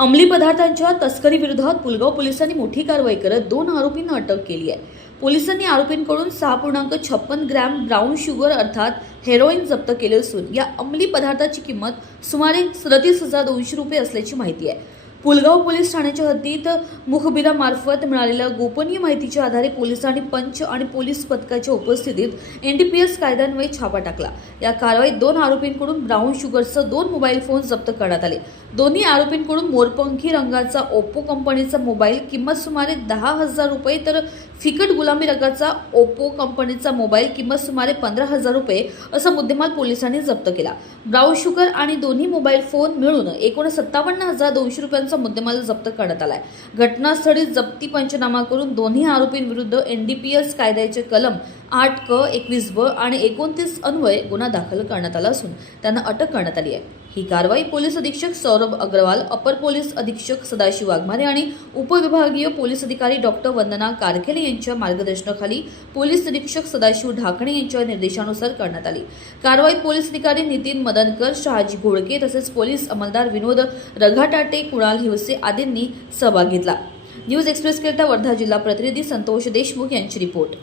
अंमली पदार्थांच्या तस्करीविरोधात पुलगाव पोलिसांनी मोठी कारवाई करत 2 आरोपींना अटक केली आहे। पोलिसांनी आरोपींकडून 6.56 ग्रॅम ब्राऊन शुगर अर्थात हेरोईन जप्त केले असून या अंमली पदार्थाची किंमत सुमारे 37,200 रुपये असल्याची माहिती आहे। पुलगाव पोलीस ठाण्याच्या हद्दीत मुखबिरामार्फत मिळालेल्या गोपनीय माहितीच्या आधारे पोलिसांनी पंच आणि पोलीस पथकाच्या उपस्थितीत एनडीपीएस कायद्यान्वये छापा टाकला। या कारवाईत 2 आरोपींकडून ब्राऊन शुगरसह 2 मोबाईल फोन जप्त करण्यात आले। दोन्ही आरोपींकडून मोरपंखी रंगाचा ओप्पो कंपनीचा मोबाईल किंमत सुमारे 10,000 रुपये तर फिकट गुलाबी रंगाचा ओप्पो कंपनीचा मोबाईल किंमत सुमारे 15,000 रुपये असा मुद्देमाल पोलिसांनी जप्त केला। ब्राऊन शुगर आणि दोन्ही मोबाईल फोन मिळून एकूण 57,200 रुपयांचा मुद्देमाल जप्त करण्यात आलाय। घटनास्थळी जप्ती पंचनामा करून दोन्ही आरोपींविरुद्ध एनडीपीएस कायद्याचे कलम 8 क 21 ब आणि 29 अन्वये गुन्हा दाखल करण्यात आला असून त्यांना अटक करण्यात आली आहे। ही कारवाई पोलीस अधीक्षक सौरभ अग्रवाल, अपर पोलीस अधीक्षक सदाशिव वाघमारे आणि उपविभागीय पोलीस अधिकारी डॉक्टर वंदना कारखेले यांच्या मार्गदर्शनाखाली पोलीस निरीक्षक सदाशिव ढाकणे यांच्या निर्देशानुसार करण्यात आली। कारवाईत पोलीस अधिकारी नितीन मदनकर, शहाजी घोडके तसेच पोलीस अंमलदार विनोद रघाटाटे, कुणाल हिवसे आदींनी सहभाग घेतला। न्यूज एक्सप्रेस करिता वर्धा जिल्हा प्रतिनिधी संतोष देशमुख यांची रिपोर्ट।